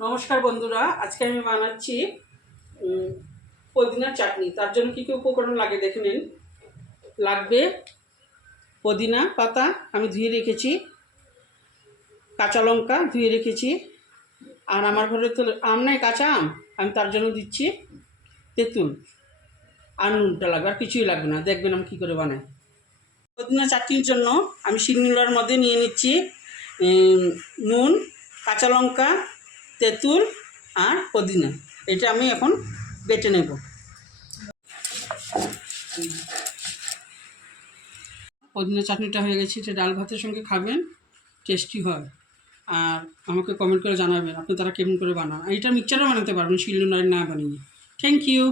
নমস্কার বন্ধুরা, আজকে আমি বানাচ্ছি পুদিনার চাটনি। তার জন্য কী কী উপকরণ লাগে দেখে নিন। লাগবে পুদিনা পাতা আমি ধুয়ে রেখেছি, কাঁচা লঙ্কা ধুয়ে রেখেছি, আর আমার ঘরে তো আম নাই, কাঁচা আম, আমি তার জন্য দিচ্ছি তেঁতুল, আর নুনটা লাগবে, আর কিছুই লাগবে না। দেখবেন আমি কী করে বানাই। পুদিনা চাটনির জন্য আমি শিলনোড়ার মধ্যে নিয়ে নিচ্ছি নুন, কাঁচা লঙ্কা, তেঁতুল আর পুদিনা। এটা আমি এখন বেটে নেব। পুদিনা চাটনিটা হয়ে গেছে, এটা ডাল ভাতের সঙ্গে খাবেন, টেস্টি হয়। আর আমাকে কমেন্ট করে জানাবেন আপনি তারা কেমন করে বানান। এইটা মিক্সচারও বানাতে পারবেন শিলনোড়ায় না বানিয়ে। Thank you.